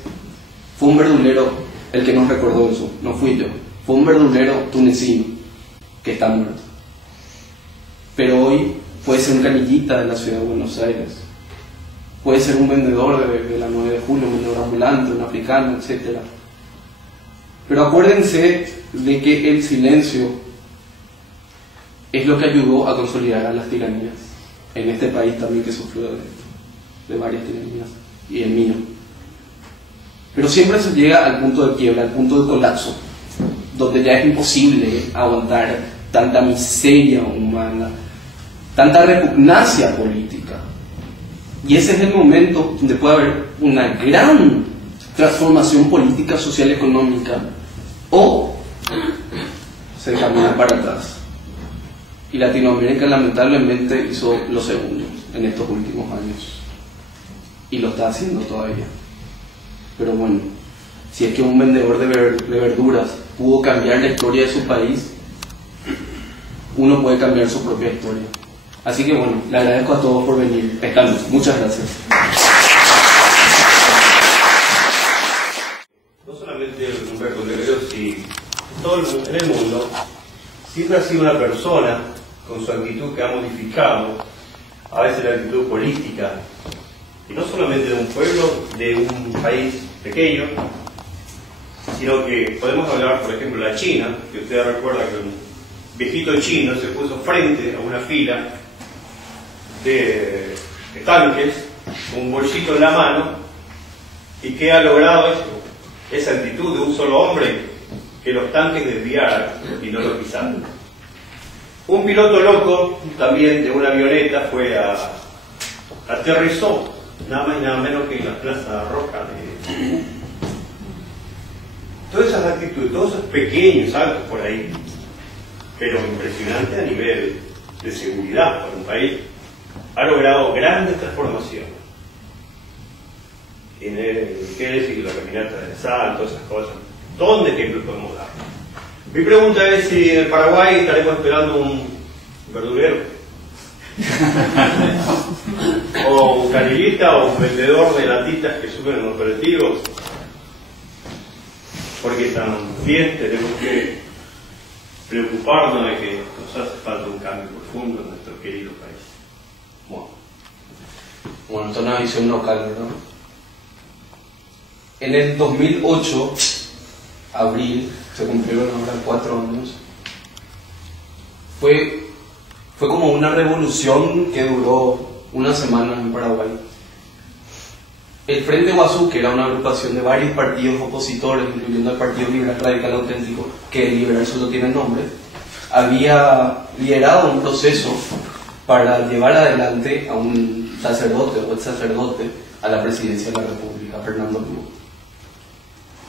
fue un verdulero el que nos recordó eso, no fui yo. Fue un verdulero tunecino que está muerto. Pero hoy puede ser un canillita de la ciudad de Buenos Aires, puede ser un vendedor de la 9 de julio, un vendedor ambulante, un africano, etc. Pero acuérdense de que el silencio es lo que ayudó a consolidar a las tiranías en este país también, que sufrió de varias tiranías, y el mío. Pero siempre se llega al punto de quiebra, al punto de colapso, donde ya es imposible aguantar tanta miseria humana, tanta repugnancia política. Y ese es el momento donde puede haber una gran transformación política, social, económica, o se camina para atrás. Y Latinoamérica lamentablemente hizo lo segundo en estos últimos años, y lo está haciendo todavía. Pero bueno, si es que un vendedor de verduras pudo cambiar la historia de su país, uno puede cambiar su propia historia. Así que bueno, le agradezco a todos por venir. Estamos. Muchas gracias. No solamente Humberto Guerrero, sino todo el mundo, en el mundo, siempre ha sido una persona con su actitud que ha modificado a veces la actitud política, y no solamente de un pueblo, de un país pequeño, sino que podemos hablar, por ejemplo, de la China, que usted recuerda que un viejito chino se puso frente a una fila de tanques con un bolsito en la mano, y que ha logrado eso, esa actitud de un solo hombre, que los tanques desviaran y no lo pisaran. Un piloto loco también de una avioneta aterrizó nada más y nada menos que en la Plaza Roja de... Todas esas actitudes, todos esos pequeños saltos por ahí, pero impresionante a nivel de seguridad para un país, ha logrado grandes transformaciones. ¿Qué decir? La caminata de sal, todas esas cosas. ¿Dónde ejemplos podemos dar? Mi pregunta es si en el Paraguay estaremos esperando un verdurero, o un canillista, o un vendedor de latitas que suben en los colectivos, porque también tenemos que preocuparnos de que nos hace falta un cambio profundo en nuestro querido país. Bueno, esto es una visión local, ¿no? En el 2008, abril, se cumplieron ahora 4 años. Fue como una revolución que duró una semana en Paraguay. El Frente Guazú, que era una agrupación de varios partidos opositores, incluyendo el Partido Liberal Radical Auténtico, que el liberal solo tiene nombre, había liderado un proceso para llevar adelante a un sacerdote o ex sacerdote a la presidencia de la República, Fernando Lugo.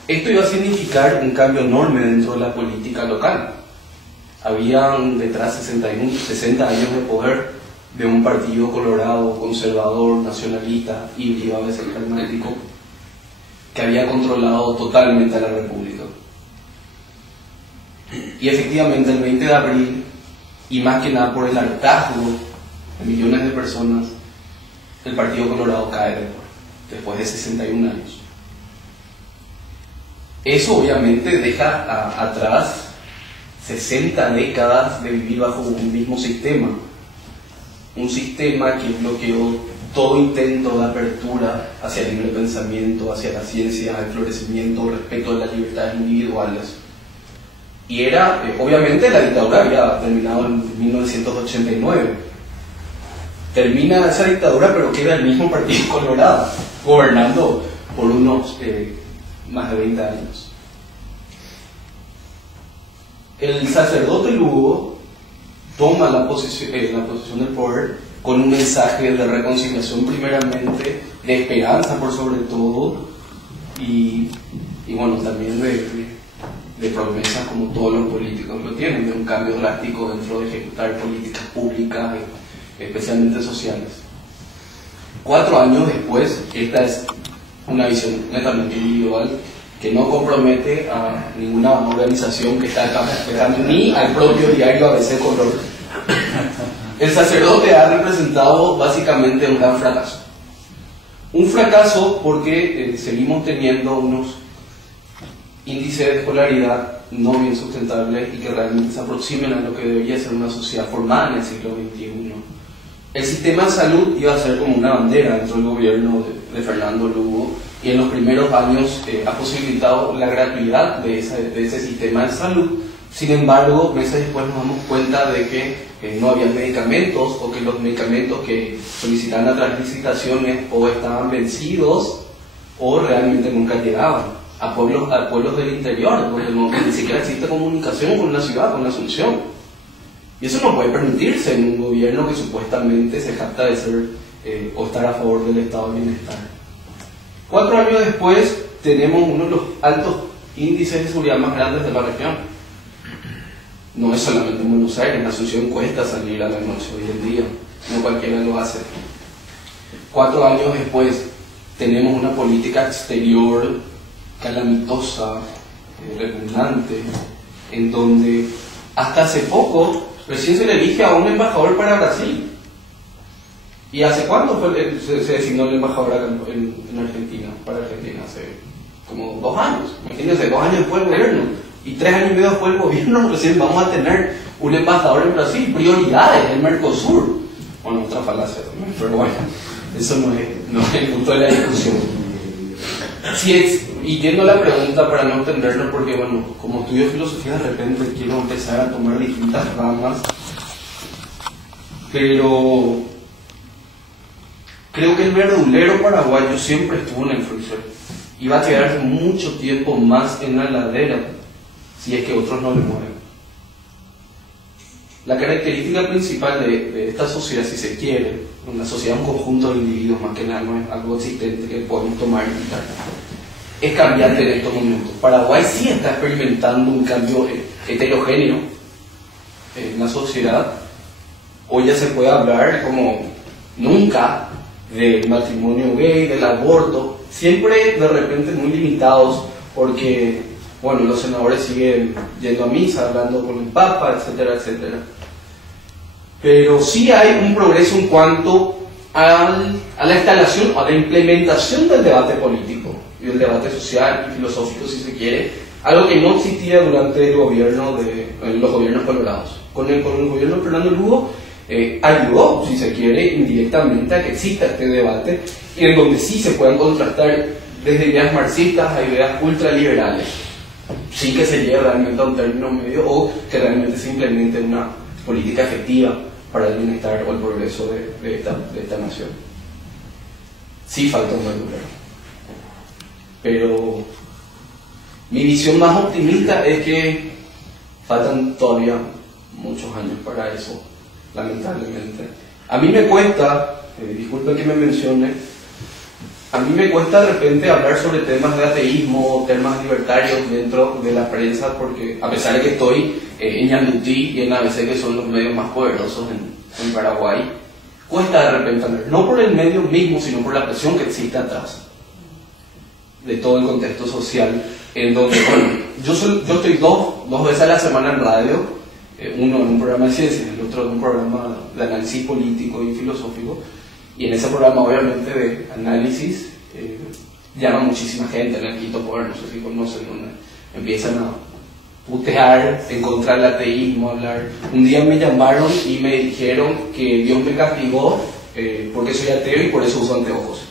Esto iba a significar un cambio enorme dentro de la política local. Habían detrás 60 años de poder de un partido colorado, conservador, nacionalista, híbrido, a veces pragmático, que había controlado totalmente a la República. Y efectivamente el 20 de abril, y más que nada por el hartazgo de millones de personas, el Partido Colorado cae de poder, después de 61 años. Eso obviamente deja atrás 60 décadas de vivir bajo un mismo sistema. Un sistema que bloqueó todo intento de apertura hacia el libre pensamiento, hacia la ciencia, el florecimiento, el respeto de las libertades individuales. Y era, obviamente la dictadura había terminado en 1989. Termina esa dictadura, pero queda el mismo Partido Colorado, gobernando por unos más de 20 años. El sacerdote Lugo toma la posición del poder con un mensaje de reconciliación primeramente, de esperanza por sobre todo, y bueno, también de promesas como todos los políticos lo tienen, de un cambio drástico dentro de ejecutar políticas públicas, especialmente sociales. 4 años después, esta es una visión netamente individual que no compromete a ninguna organización que está acá, ni al propio diario ABC Color. el sacerdote ha representado básicamente un gran fracaso. Un fracaso porque seguimos teniendo unos índices de escolaridad no bien sustentables y que realmente se aproximen a lo que debería ser una sociedad formada en el siglo XXI. El sistema de salud iba a ser como una bandera dentro del gobierno de Fernando Lugo, y en los primeros años ha posibilitado la gratuidad de ese sistema de salud. Sin embargo, meses después nos damos cuenta de que no había medicamentos, o que los medicamentos que solicitaban las licitaciones o estaban vencidos o realmente nunca llegaban a pueblos del interior, donde ni siquiera existe comunicación con la ciudad, con la Asunción. Y eso no puede permitirse en un gobierno que supuestamente se jacta de ser o estar a favor del estado de bienestar. 4 años después tenemos uno de los altos índices de seguridad más grandes de la región. No es solamente en Buenos Aires, en Asunción cuesta salir a la noche hoy en día, no cualquiera lo hace. 4 años después tenemos una política exterior calamitosa, repugnante, en donde hasta hace poco recién se le elige a un embajador para Brasil. ¿Y hace cuánto se designó el embajador acá en Argentina, para Argentina? Hace como 2 años. Imagínense, 2 años después del gobierno. Y 3 años y medio después del gobierno recién vamos a tener un embajador en Brasil. Prioridades, el Mercosur. Bueno, otra falacia también, pero bueno, eso no es el punto de la discusión. Y yendo a la pregunta para no entenderlo, porque bueno, como estudio filosofía de repente quiero empezar a tomar distintas ramas, pero creo que el verdulero paraguayo siempre estuvo en el freezer y va a quedar mucho tiempo más en la heladera si es que otros no le mueven. La característica principal de esta sociedad, si se quiere, una sociedad, un conjunto de individuos más que nada, no es algo existente que podemos tomar y quitar, es cambiante en estos momentos. Paraguay sí está experimentando un cambio heterogéneo en la sociedad. Hoy ya se puede hablar como nunca del matrimonio gay, del aborto, siempre de repente muy limitados porque, bueno, los senadores siguen yendo a misa, hablando con el Papa, etcétera, etcétera. Pero sí hay un progreso en cuanto a la instalación, a la implementación del debate político y el debate social y filosófico, si se quiere, algo que no existía durante el gobierno los gobiernos colorados. Con el gobierno de Fernando Lugo ayudó, si se quiere, indirectamente a que exista este debate, y en donde sí se puedan contrastar desde ideas marxistas a ideas ultraliberales, sin que se llegue realmente a un término medio o que realmente se implemente una política efectiva para el bienestar o el progreso de esta nación. Sí falta un verdulero, pero mi visión más optimista es que faltan todavía muchos años para eso, lamentablemente. A mí me cuesta, disculpen que me mencione, a mí me cuesta de repente hablar sobre temas de ateísmo, temas libertarios dentro de la prensa, porque a pesar de que estoy en Ñandutí y en ABC, que son los medios más poderosos en Paraguay, cuesta de repente hablar, no por el medio mismo, sino por la presión que existe atrás de todo el contexto social, en donde, bueno, yo estoy dos veces a la semana en radio, uno en un programa de ciencias, el otro en un programa de análisis político y filosófico, y en ese programa obviamente de análisis llama muchísima gente en el Quinto Poder, no sé si conocen, donde empiezan a putear en contra del ateísmo, hablar. Un día me llamaron y me dijeron que Dios me castigó porque soy ateo y por eso uso anteojos.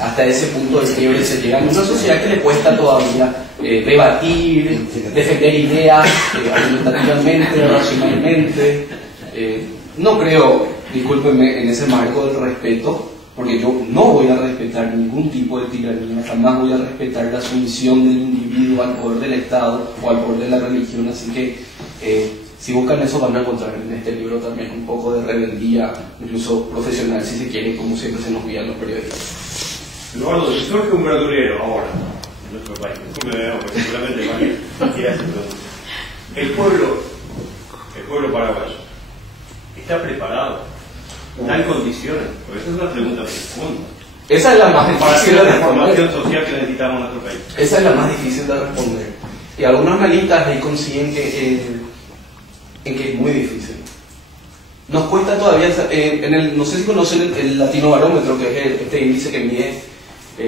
Hasta ese punto de quiebre se llega en una sociedad que le cuesta todavía debatir, defender ideas argumentativamente, racionalmente. No creo, discúlpenme, en ese marco del respeto, porque yo no voy a respetar ningún tipo de tiranía, jamás voy a respetar la sumisión del individuo al poder del Estado o al poder de la religión, así que si buscan eso van a encontrar en este libro también un poco de rebeldía, incluso profesional si se quiere, como siempre se nos guían los periodistas. Eduardo, si surge un verdulero ahora en nuestro país, porque seguramente cualquiera se pregunta, el pueblo paraguayo, ¿está preparado? ¿Está en condiciones? Porque esa es una pregunta profunda. Esa es la más difícil de la responder. transformación social que necesitamos en nuestro país. Esa es la más difícil de responder. Y algunos analistas ahí coinciden en que es muy difícil. Nos cuesta todavía, no sé si conocen el Latinobarómetro, que es este índice que mide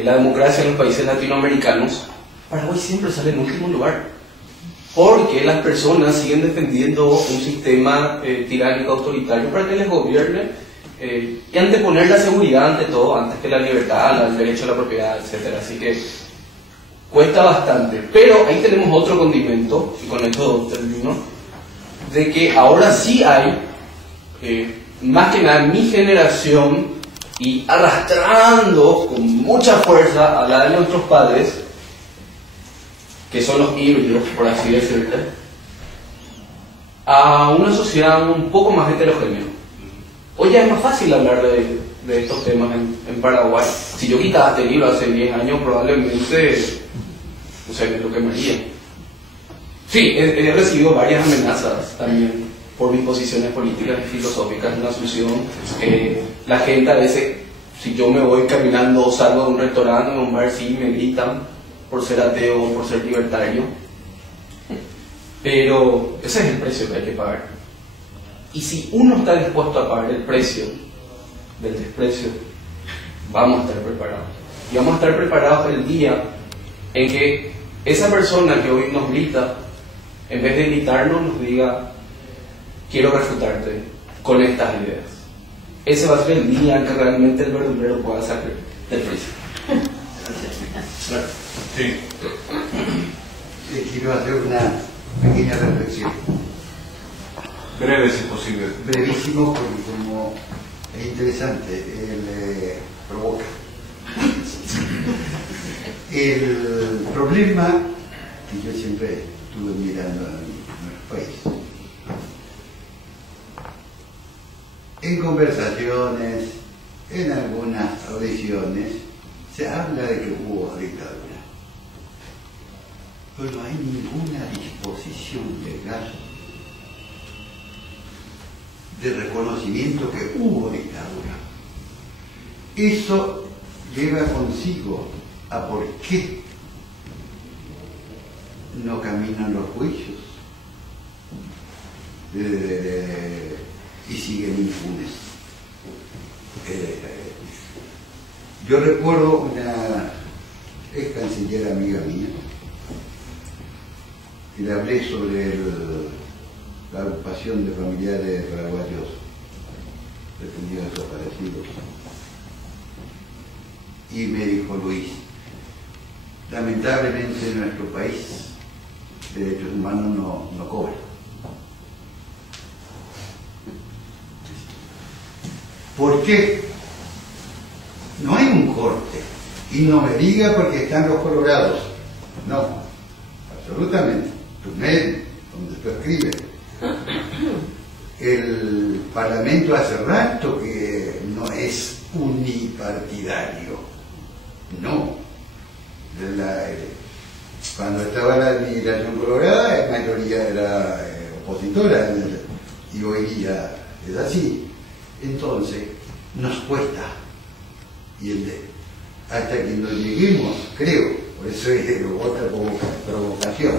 la democracia en los países latinoamericanos. Paraguay siempre sale en último lugar, porque las personas siguen defendiendo un sistema tiránico autoritario para que les gobierne y anteponer la seguridad ante todo, antes que la libertad, el derecho a la propiedad, etc. Así que cuesta bastante, pero ahí tenemos otro condimento, y con esto termino, de que ahora sí hay, más que nada mi generación, y arrastrando con mucha fuerza a la de nuestros padres, que son los híbridos, por así decirlo, a una sociedad un poco más heterogénea. Hoy ya es más fácil hablar de estos temas en Paraguay. Si yo quitaba este libro hace 10 años, probablemente, no sé, me lo quemaría. Sí, he recibido varias amenazas también por mis posiciones políticas y filosóficas en Asunción. La gente a veces, si yo me voy caminando o salgo de un restaurante o un bar, sí me gritan por ser ateo o por ser libertario. Pero ese es el precio que hay que pagar. Y si uno está dispuesto a pagar el precio del desprecio, vamos a estar preparados. Y vamos a estar preparados el día en que esa persona que hoy nos grita, en vez de gritarnos, nos diga: quiero refutarte con estas ideas. Ese va a ser el día en que realmente el verdulero pueda sacar del precio. Gracias. Sí. Quiero hacer una pequeña reflexión. Breve, si es posible. Brevísimo, porque como es interesante, provoca. El problema que yo siempre estuve mirando en nuestro país, en conversaciones, en algunas audiciones, se habla de que hubo dictadura, pero no hay ninguna disposición legal de reconocimiento que hubo dictadura. Eso lleva consigo a por qué no caminan los juicios y siguen impunes. Yo recuerdo una ex canciller amiga mía, y le hablé sobre la agrupación de familiares paraguayos detenidos desaparecidos, y me dijo: Luis, lamentablemente en nuestro país derechos humanos no cobran. ¿Por qué? No hay un corte. Y no me diga porque están los colorados. No, absolutamente. Tu medio, donde tú escribes. El Parlamento hace rato que no es unipartidario. No. Cuando estaba la administración colorada, la mayoría era opositora, y hoy día es así. Entonces, nos cuesta. Y hasta que nos lleguemos, creo, por eso es otra provocación,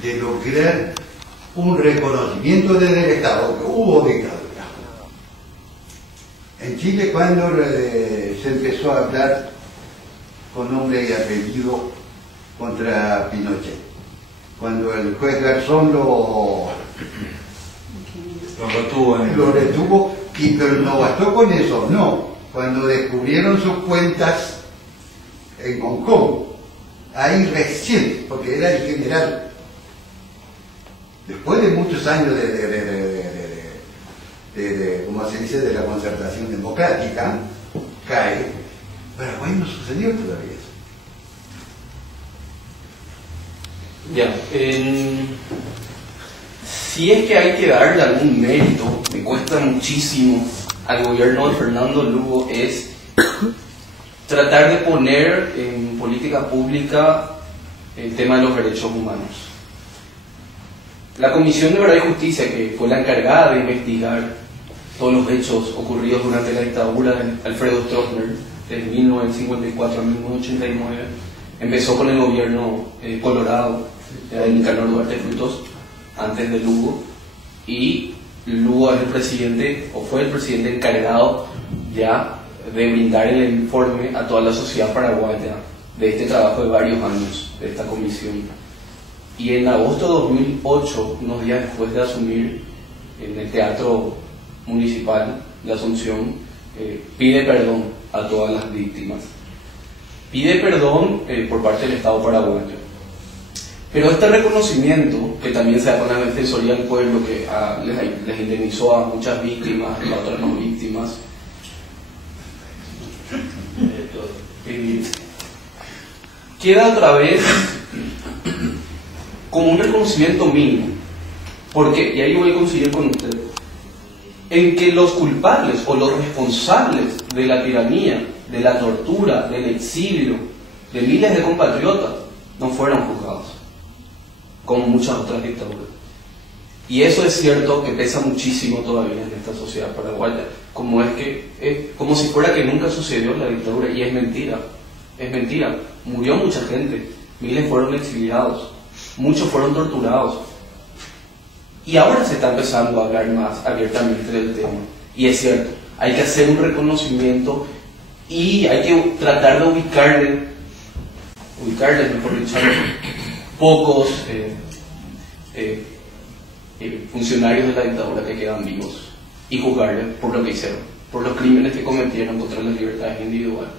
de lograr un reconocimiento desde el Estado que hubo dictadura. En Chile, cuando se empezó a hablar con nombre y apellido contra Pinochet, cuando el juez Garzón lo retuvo, pero no bastó con eso, no. Cuando descubrieron sus cuentas en Hong Kong, ahí recién, porque era el general, después de muchos años como se dice, de la concertación democrática, cae. Paraguay no sucedió todavía eso. Ya, si es que hay que darle algún mérito, me cuesta muchísimo al gobierno de Fernando Lugo, es tratar de poner en política pública el tema de los derechos humanos. La Comisión de Verdad y Justicia, que fue la encargada de investigar todos los hechos ocurridos durante la dictadura de Alfredo Stroessner, de 1954 a 1989, empezó con el gobierno colorado de Nicanor Duarte Frutos, antes de Lugo, y Lugo es el presidente, o fue el presidente encargado ya de brindar el informe a toda la sociedad paraguaya de este trabajo de varios años, de esta comisión. Y en agosto de 2008, unos días después de asumir en el Teatro Municipal de Asunción, pide perdón a todas las víctimas. Pide perdón por parte del Estado paraguayo. Pero este reconocimiento, que también se da con la Defensoría del Pueblo, que les indemnizó a muchas víctimas, a otras no víctimas, queda otra vez como un reconocimiento mínimo. Porque, y ahí voy a coincidir con usted, en que los culpables o los responsables de la tiranía, de la tortura, del exilio de miles de compatriotas no fueron juzgados, como muchas otras dictaduras. Y eso es cierto que pesa muchísimo todavía en esta sociedad paraguaya, como si fuera que nunca sucedió la dictadura, y es mentira, murió mucha gente, miles fueron exiliados, muchos fueron torturados, y ahora se está empezando a hablar más abiertamente del tema, y es cierto, hay que hacer un reconocimiento y hay que tratar de ubicarle, mejor dicho, pocos funcionarios de la dictadura que quedan vivos y juzgarles por lo que hicieron, por los crímenes que cometieron contra las libertades individuales.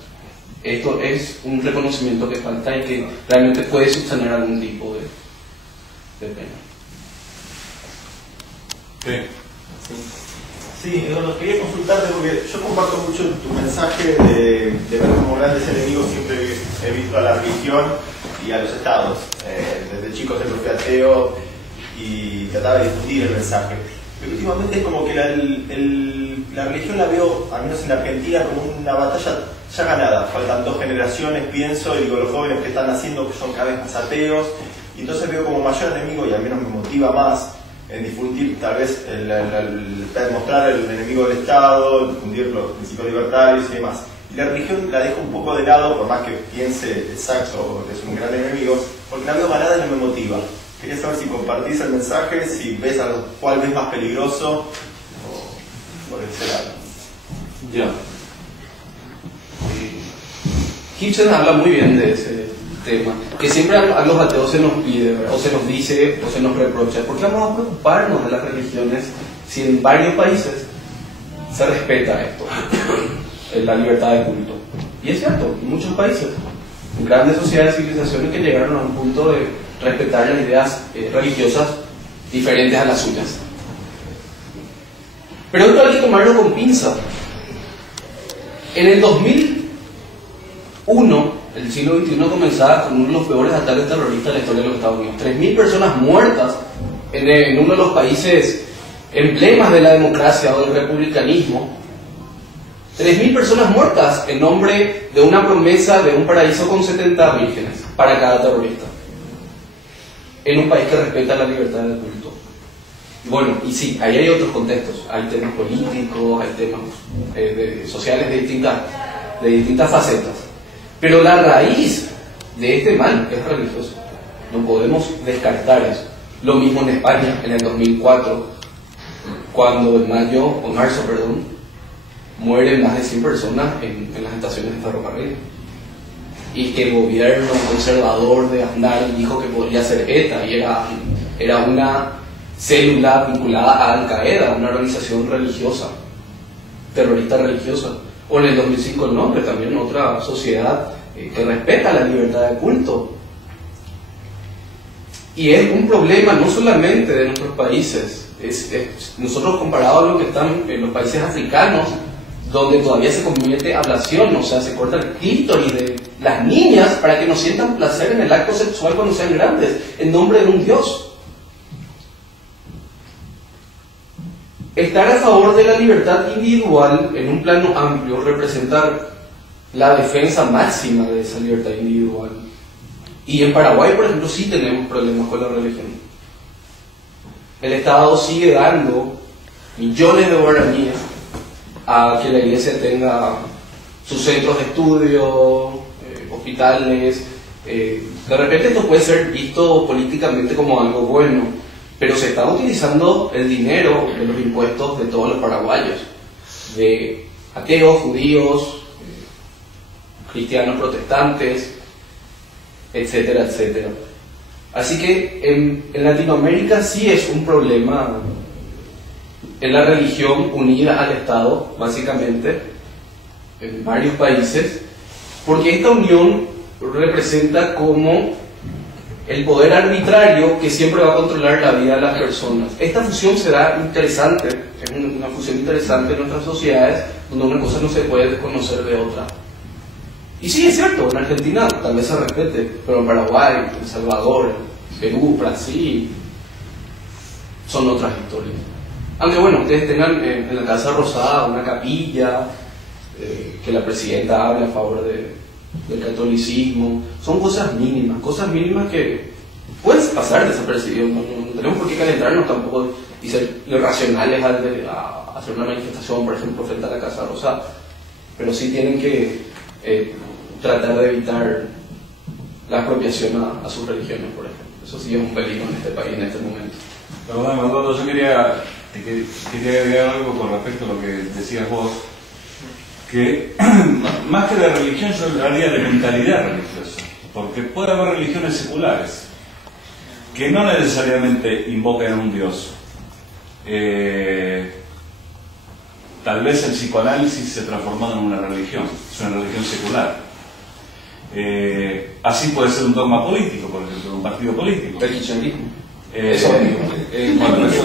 Esto es un reconocimiento que falta y que realmente puede subsanar algún tipo de pena. Sí, bueno, quería consultarte porque yo comparto mucho tu mensaje de ver como grandes enemigos. Siempre he visto a la religión y a los estados. Desde chico siempre fui ateo y trataba de difundir el mensaje. Pero últimamente es como que la religión la veo, al menos en la Argentina, como una batalla ya ganada. Faltan 2 generaciones, pienso, y digo, los jóvenes que están naciendo son cada vez más ateos, y entonces veo como mayor enemigo, y al menos me motiva más en difundir tal vez, mostrar el enemigo del Estado, difundir los principios libertarios y demás. Y la religión la dejo un poco de lado, por más que piense exacto que es un gran enemigo, porque la veo ganada y no me motiva. Quería saber si compartís el mensaje, si ves a cuál ves más peligroso, o por ese lado. Ya. Hitchens habla muy bien de ese tema, que siempre a los ateos se nos pide, ¿verdad? O se nos dice, o se nos reprocha, ¿por qué vamos a preocuparnos de las religiones si en varios países se respeta esto, la libertad de culto? Y es cierto, en muchos países, en grandes sociedades y civilizaciones que llegaron a un punto de respetar las ideas religiosas diferentes a las suyas. Pero esto hay que tomarlo con pinza. En el 2001, el siglo XXI comenzaba con uno de los peores ataques terroristas de la historia de los Estados Unidos. 3.000 personas muertas en uno de los países emblemas de la democracia o del republicanismo. 3.000 personas muertas en nombre de una promesa de un paraíso con 70 vírgenes para cada terrorista. En un país que respeta la libertad de culto. Bueno, y sí, ahí hay otros contextos. Hay temas políticos, hay temas sociales de distintas facetas. Pero la raíz de este mal es religioso. No podemos descartar eso. Lo mismo en España, en el 2004, cuando en marzo, mueren más de 100 personas en las estaciones de ferrocarril. Y que el gobierno conservador de Aznar dijo que podría ser ETA, y era una célula vinculada a Al-Qaeda, una organización religiosa, terrorista religiosa. O en el 2005 el nombre, también otra sociedad que respeta la libertad de culto. Y es un problema no solamente de nuestros países, nosotros comparados a lo que están en los países africanos, donde todavía se comete ablación, o sea, se corta el clítoris de las niñas para que no sientan placer en el acto sexual cuando sean grandes, en nombre de un dios. Estar a favor de la libertad individual en un plano amplio representa la defensa máxima de esa libertad individual. Y en Paraguay, por ejemplo, sí tenemos problemas con la religión. El Estado sigue dando millones de guaraníes a que la iglesia tenga sus centros de estudio, hospitales. De repente esto puede ser visto políticamente como algo bueno, pero se está utilizando el dinero de los impuestos de todos los paraguayos, de ateos, judíos, cristianos, protestantes, etcétera, etcétera. Así que en Latinoamérica sí es un problema en la religión unida al Estado, básicamente, en varios países, porque esta unión representa como el poder arbitrario que siempre va a controlar la vida de las personas. Esta fusión será interesante, es una fusión interesante en nuestras sociedades, donde una cosa no se puede desconocer de otra. Y sí, es cierto, en Argentina tal vez se respete, pero en Paraguay, en El Salvador, Perú, Brasil, son otras historias. Aunque bueno, ustedes tengan en la Casa Rosada una capilla, que la presidenta hable a favor del catolicismo, son cosas mínimas que pueden pasar desapercibidas, no tenemos por qué calentarnos tampoco y ser irracionales a hacer una manifestación, por ejemplo, frente a la Casa Rosada, pero sí tienen que tratar de evitar la apropiación a sus religiones, por ejemplo. Eso sí es un peligro en este país en este momento. Perdón, Eduardo, yo quería agregar algo con respecto a lo que decías vos, que más que de religión yo hablaría de mentalidad religiosa, porque puede haber religiones seculares que no necesariamente invocan a un Dios. Tal vez el psicoanálisis se ha transformado en una religión, es una religión secular. Así puede ser un dogma político, por ejemplo, un partido político. El kirchnerismo. Bueno, eso